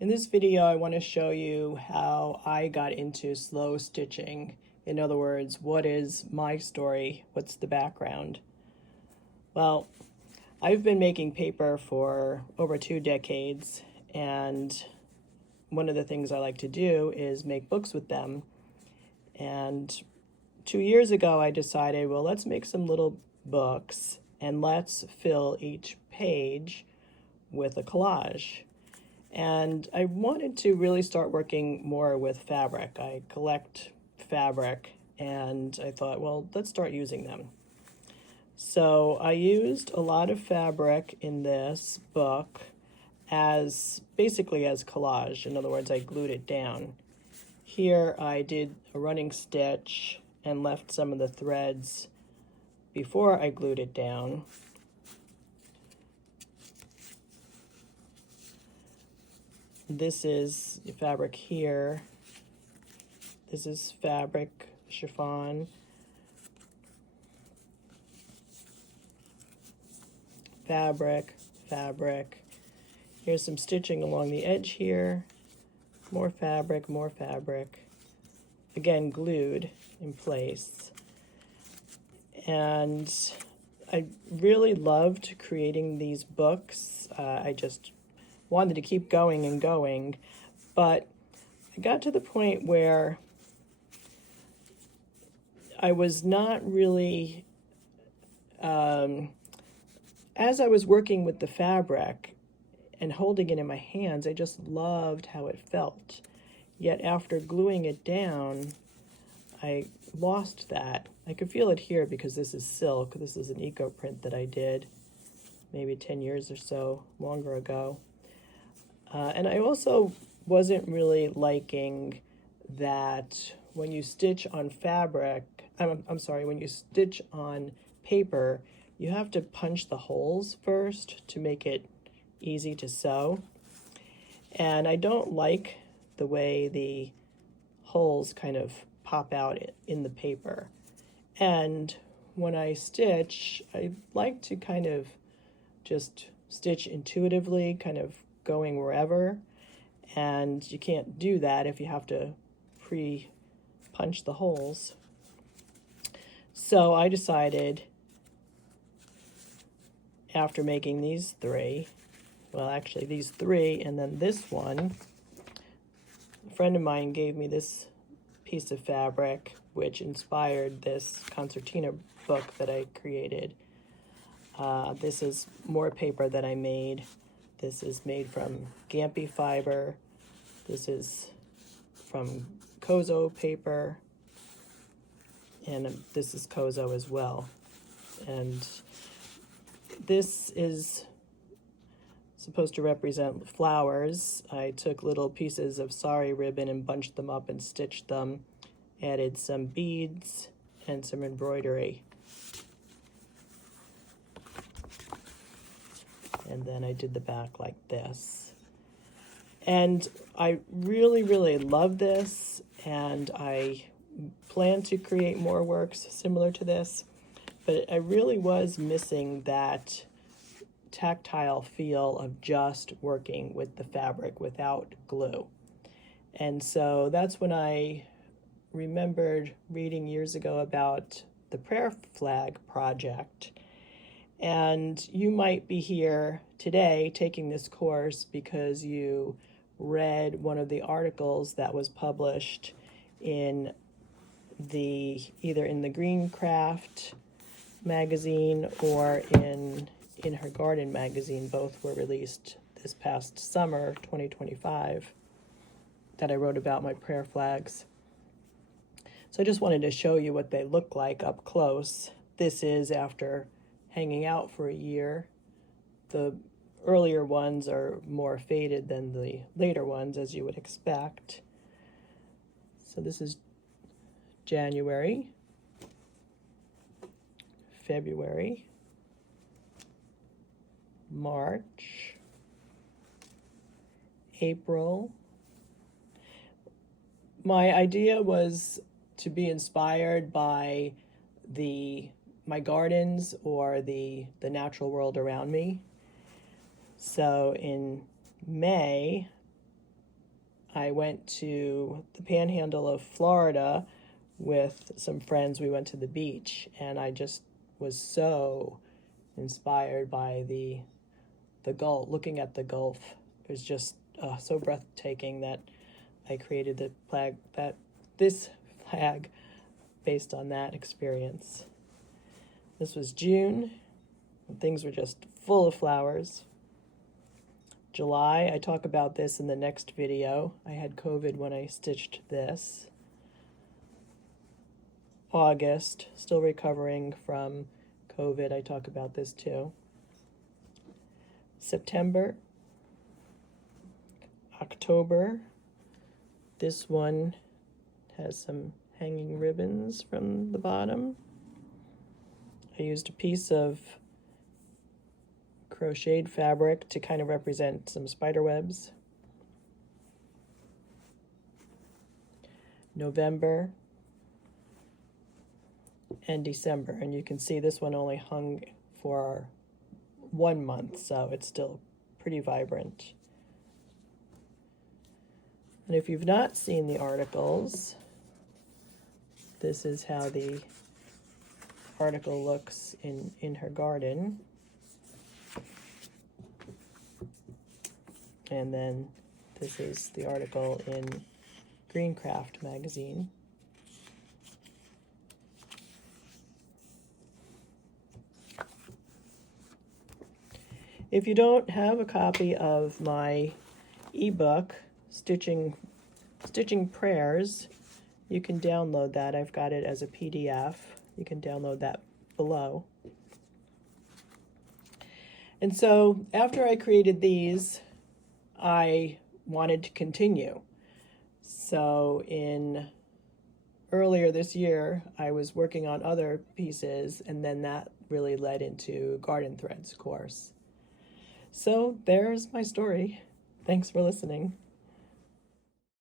In this video, I want to show you how I got into slow stitching. In other words, what is my story? What's the background? Well, I've been making paper for over 2 decades, and one of the things I like to do is make books with them. And 2 years ago, I decided, well, let's make some little books and let's fill each page with a collage. And I wanted to really start working more with fabric. I collect fabric and I thought, well, let's start using them. So I used a lot of fabric in this book as basically as collage. In other words, I glued it down. Here I did a running stitch and left some of the threads before I glued it down. This is fabric here. This is fabric, chiffon. Fabric, fabric. Here's some stitching along the edge here. More fabric, more fabric. Again, glued in place. And I really loved creating these books. I just wanted to keep going and going, but I got to the point where I was not really, as I was working with the fabric and holding it in my hands, I just loved how it felt. Yet after gluing it down, I lost that. I could feel it here because this is silk. This is an eco print that I did maybe 10 years or so longer ago. And I also wasn't really liking that when you stitch on fabric, I'm sorry, when you stitch on paper, you have to punch the holes first to make it easy to sew. And I don't like the way the holes kind of pop out in the paper. And when I stitch, I like to kind of just stitch intuitively, kind of going wherever, and you can't do that if you have to pre-punch the holes. So I decided, after making these three, well, actually these three and then this one, a friend of mine gave me this piece of fabric which inspired this concertina book that I created. This is more paper that I made. This is made from Gampi fiber. This is from Kozo paper. And this is Kozo as well. And this is supposed to represent flowers. I took little pieces of sari ribbon and bunched them up and stitched them. Added some beads and some embroidery. And then I did the back like this. And I really, really love this, and I plan to create more works similar to this, but I really was missing that tactile feel of just working with the fabric without glue. And so that's when I remembered reading years ago about the Prayer Flag Project. And you might be here today taking this course because you read one of the articles that was published in either in the Green Craft magazine or in Her Garden magazine. Both were released this past summer, 2025, that I wrote about my prayer flags. So I just wanted to show you what they look like up close. This is after hanging out for a year. The earlier ones are more faded than the later ones, as you would expect. So this is January, February, March, April. My idea was to be inspired by my gardens or the natural world around me. So in May, I went to the panhandle of Florida with some friends. We went to the beach, and I just was so inspired by the Gulf, looking at the Gulf. It was just so breathtaking that I created this flag based on that experience. This was June, and things were just full of flowers. July, I talk about this in the next video. I had COVID when I stitched this. August, still recovering from COVID. I talk about this too. September, October. This one has some hanging ribbons from the bottom. I used a piece of crocheted fabric to kind of represent some spider webs. November and December, and you can see this one only hung for 1 month, so it's still pretty vibrant. And if you've not seen the articles, this is how the article looks in her garden. And then this is the article in Greencraft magazine. If you don't have a copy of my ebook, Stitching Prayers, you can download that. I've got it as a PDF. You can download that below. And so after I created these, I wanted to continue. So earlier this year, I was working on other pieces, and then that really led into Garden Threads course. So there's my story. Thanks for listening.